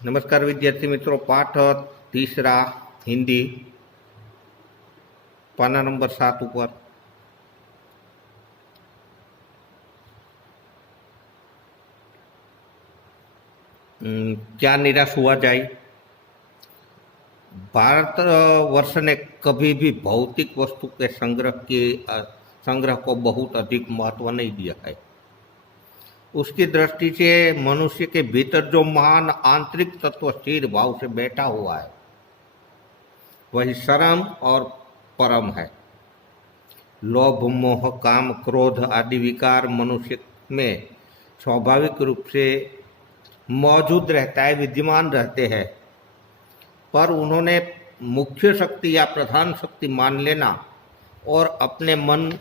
नमस्कार विद्यार्थी मित्रों, पाठ तीसरा हिंदी, पाना नंबर 7 ऊपर। क्या निराश हुआ जाए। भारत वर्ष ने कभी भी भौतिक वस्तु के संग्रह को बहुत अधिक महत्व नहीं दिया है। उसकी दृष्टि से मनुष्य के भीतर जो महान आंतरिक तत्व स्थिर भाव से बैठा हुआ है वही श्रम और परम है। लोभ, मोह, काम, क्रोध आदि विकार मनुष्य में स्वाभाविक रूप से मौजूद रहता है, विद्यमान रहते हैं, पर उन्होंने मुख्य शक्ति या प्रधान शक्ति मान लेना और अपने मन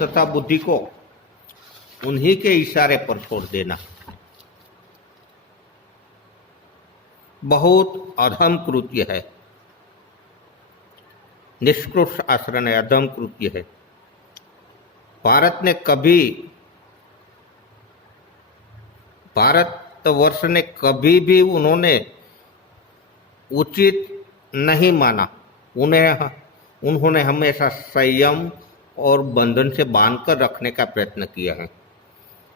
तथा बुद्धि को उन्हीं के इशारे पर छोड़ देना बहुत अधम कृत्य है, निष्कृष्ट आचरण है, अधम कृत्य है। भारतवर्ष ने कभी भी उन्होंने उचित नहीं माना। उन्होंने हमेशा संयम और बंधन से बांधकर रखने का प्रयत्न किया है,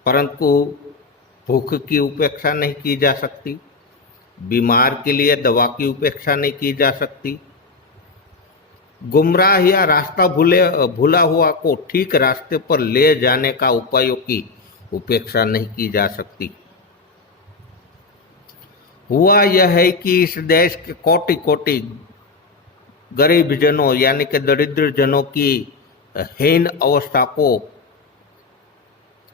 परंतु भूख की उपेक्षा नहीं की जा सकती, बीमार के लिए दवा की उपेक्षा नहीं की जा सकती, गुमराह या रास्ता भूला हुआ को ठीक रास्ते पर ले जाने का उपायों की उपेक्षा नहीं की जा सकती। हुआ यह है कि इस देश के कोटि कोटि गरीब जनों यानी कि दरिद्र जनों की हीन अवस्था को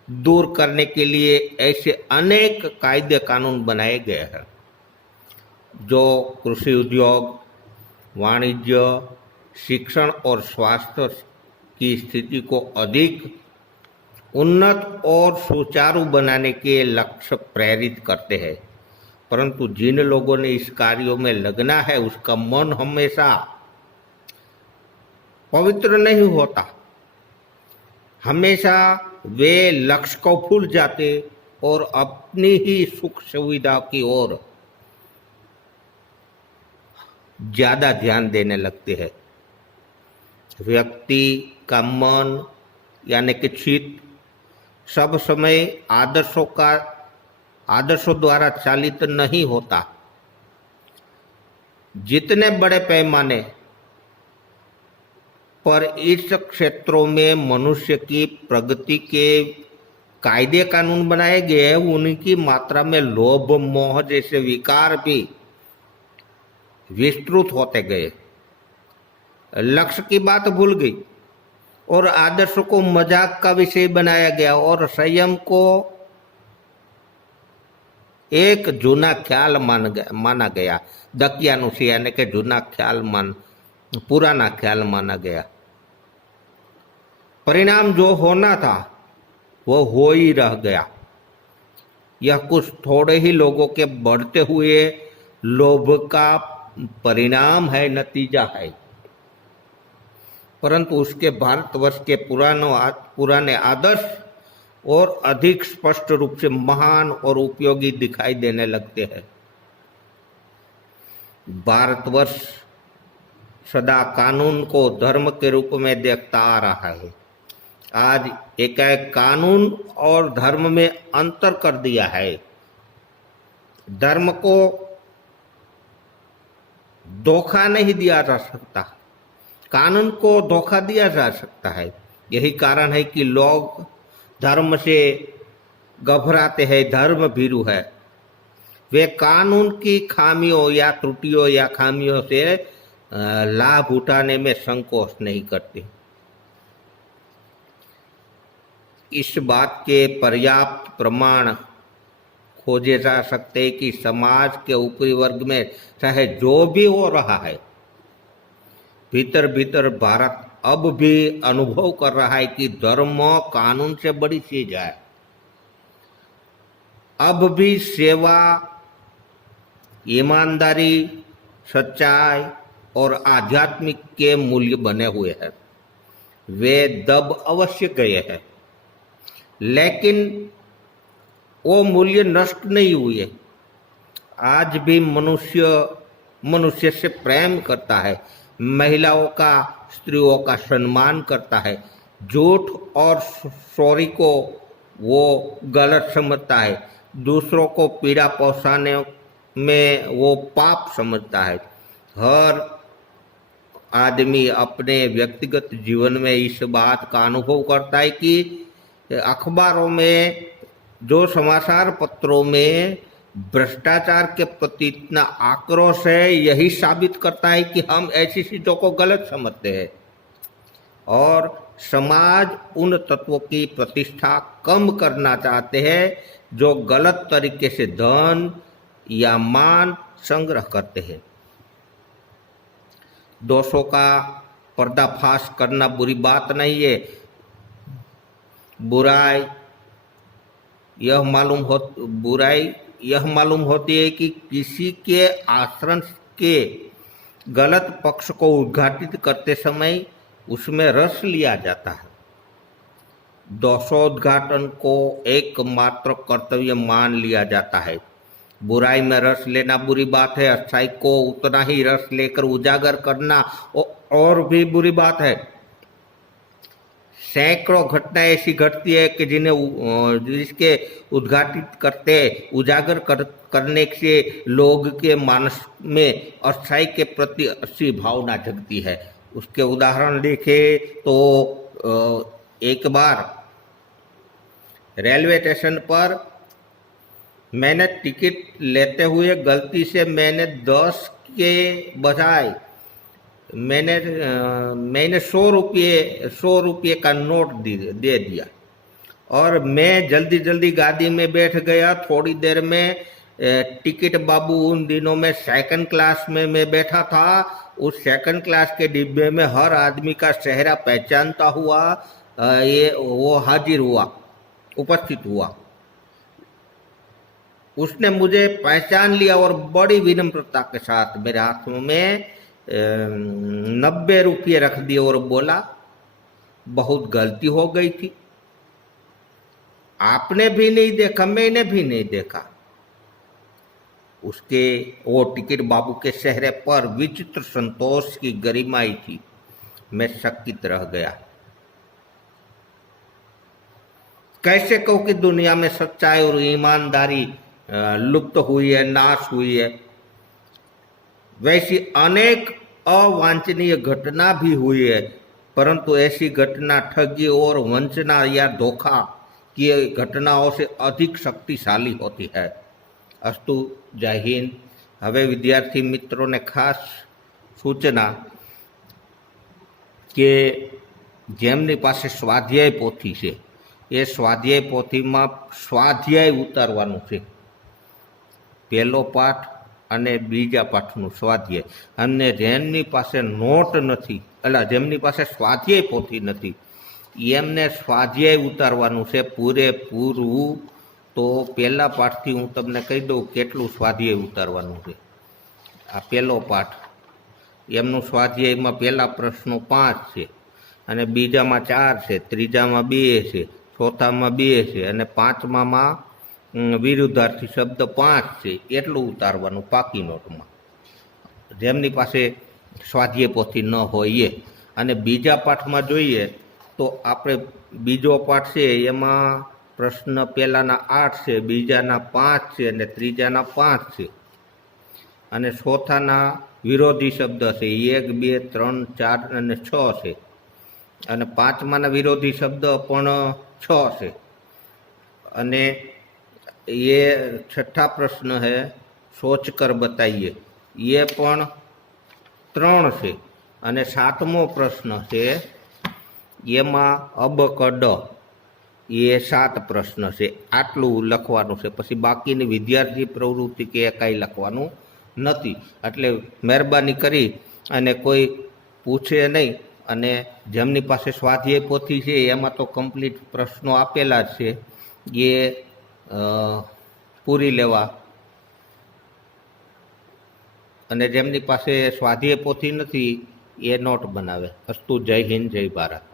दूर करने के लिए ऐसे अनेक कायदे कानून बनाए गए हैं जो कृषि उद्योग, वाणिज्य, शिक्षण और स्वास्थ्य की स्थिति को अधिक उन्नत और सुचारू बनाने के लक्ष्य प्रेरित करते हैं। परंतु जिन लोगों ने इस कार्यों में लगना है उसका मन हमेशा पवित्र नहीं होता। हमेशा वे लक्ष्य को भूल जाते और अपनी ही सुख सुविधा की ओर ज्यादा ध्यान देने लगते हैं। व्यक्ति का मन यानी कि चित्त सब समय आदर्शों द्वारा चालित नहीं होता। जितने बड़े पैमाने पर इस क्षेत्रों में मनुष्य की प्रगति के कायदे कानून बनाए गए हैं, उनकी मात्रा में लोभ, मोह जैसे विकार भी विस्तृत होते गए। लक्ष्य की बात भूल गई और आदर्श को मजाक का विषय बनाया गया और संयम को एक जूना ख्याल माना गया। दकियानुसी यानी कि पुराना ख्याल माना गया। परिणाम जो होना था वो हो ही रह गया। यह कुछ थोड़े ही लोगों के बढ़ते हुए लोभ का परिणाम है, नतीजा है, परंतु उसके भारतवर्ष के पुराने आदर्श और अधिक स्पष्ट रूप से महान और उपयोगी दिखाई देने लगते हैं। भारतवर्ष सदा कानून को धर्म के रूप में देखता आ रहा है। आज एकाएक कानून और धर्म में अंतर कर दिया है। धर्म को धोखा नहीं दिया जा सकता, कानून को धोखा दिया जा सकता है। यही कारण है कि लोग धर्म से घबराते हैं, धर्म भीरू है। वे कानून की खामियों या त्रुटियों या खामियों से लाभ उठाने में संकोच नहीं करते। इस बात के पर्याप्त प्रमाण खोजे जा सकते हैं कि समाज के ऊपरी वर्ग में चाहे जो भी हो रहा है, भीतर भीतर भारत अब भी अनुभव कर रहा है कि धर्म कानून से बड़ी चीज है। अब भी सेवा, ईमानदारी, सच्चाई और आध्यात्मिक के मूल्य बने हुए हैं। वे दब अवश्य गए हैं, लेकिन वो मूल्य नष्ट नहीं हुए। आज भी मनुष्य मनुष्य से प्रेम करता है, महिलाओं का स्त्रियों का सम्मान करता है, झूठ और चोरी को वो गलत समझता है, दूसरों को पीड़ा पहुंचाने में वो पाप समझता है। हर आदमी अपने व्यक्तिगत जीवन में इस बात का अनुभव करता है कि अखबारों में, जो समाचार पत्रों में भ्रष्टाचार के प्रति इतना आक्रोश है, यही साबित करता है कि हम ऐसी चीजों को गलत समझते हैं और समाज उन तत्वों की प्रतिष्ठा कम करना चाहते हैं जो गलत तरीके से धन या मान संग्रह करते हैं। दोषों का पर्दाफाश करना बुरी बात नहीं है। बुराई यह मालूम होती है कि किसी के आचरण के गलत पक्ष को उद्घाटित करते समय उसमें रस लिया जाता है। दोषोद्घाटन को एकमात्र कर्तव्य मान लिया जाता है। बुराई में रस लेना बुरी बात है, अच्छाई को उतना ही रस लेकर उजागर करना और भी बुरी बात है। सैकड़ों घटनाएं ऐसी घटती है कि जिसके उजागर करने से लोग के मानस में अच्छाई के प्रति अच्छी भावना जगती है। उसके उदाहरण देखे तो एक बार रेलवे स्टेशन पर मैंने टिकट लेते हुए गलती से मैंने 10 के बजाय मैंने 100 रुपये का नोट दे दिया और मैं जल्दी गाड़ी में बैठ गया। थोड़ी देर में टिकट बाबू, उन दिनों में सेकंड क्लास में मैं बैठा था, उस सेकंड क्लास के डिब्बे में हर आदमी का चेहरा पहचानता हुआ वो हाजिर हुआ, उपस्थित हुआ। उसने मुझे पहचान लिया और बड़ी विनम्रता के साथ मेरे हाथ में 90 रुपये रख दिए और बोला, बहुत गलती हो गई थी, आपने भी नहीं देखा, मैंने भी नहीं देखा। उसके वो टिकट बाबू के चेहरे पर विचित्र संतोष की गरिमाई थी। मैं चकित रह गया। कैसे कहूं कि दुनिया में सच्चाई और ईमानदारी लुप्त हुई है, नाश हुई है। वैसी अनेक अवांछनीय घटना भी हुई है, परंतु ऐसी घटना ठगी और वंचना या धोखा की घटनाओं से अधिक शक्तिशाली होती है। अस्तु, जय हिंद। હવે વિદ્યાર્થી મિત્રોને ખાસ સૂચના કે જેમની પાસે સ્વાધ્યાય પોથી છે એ સ્વાધ્યાય પોથીમાં સ્વાધ્યાય ઉતારવાનું છે। પહેલો પાઠ અને બીજા પાઠનું સ્વાધ્યાય, અને જેમની પાસે નોટ નથી, જેમની પાસે સ્વાધ્યાય પોથી નથી એમને સ્વાધ્યાય ઉતારવાનું છે પૂરેપૂરું। તો પહેલા પાઠથી હું તમને કહી દઉં કેટલું સ્વાધ્યાય ઉતારવાનું છે। આ પહેલો પાઠ, એમનું સ્વાધ્યાયમાં પહેલા પ્રશ્નો 5 છે અને બીજામાં 4 છે, ત્રીજામાં 2 છે, ચોથામાં 2 છે અને પાંચમામાં વિરુદ્ધાર્થી શબ્દ 5 છે। એટલું ઉતારવાનું પાકી નોટમાં, જેમની પાસે સ્વાધ્યાય પોથી ન હોય એ। અને બીજા પાઠમાં જોઈએ તો આપણે બીજો પાઠ છે એમાં પ્રશ્ન પહેલાના 8 છે, બીજાના 5 છે અને ત્રીજાના 5 છે અને ચોથાના વિરોધી શબ્દ છે 1, 2, 3, 4 અને 6 છે અને પાંચમાના વિરોધી શબ્દ પણ 6 છે। અને ये छठा प्रश्न है सोच कर बताइए, ये पण 3 છે અને सातमो प्रश्न છે એમાં अब कड, ये 7 प्रश्न છે। આટલું લખવાનું છે, પછી બાકીની વિદ્યાર્થી પ્રવૃત્તિ કે કાંઈ લખવાનું નથી। એટલે મહેરબાની કરી અને કોઈ પૂછે નહીં। અને જેમની પાસે સ્વાધ્યાય પોથી છે એમાં તો કમ્પ્લીટ પ્રશ્નો આપેલા જ છે, એ પૂરી લેવા। અને જેમની પાસે સ્વાધ્યાય પોથી નથી એ નોટ બનાવે। અસ્તુ, જય હિન્દ, જય ભારત।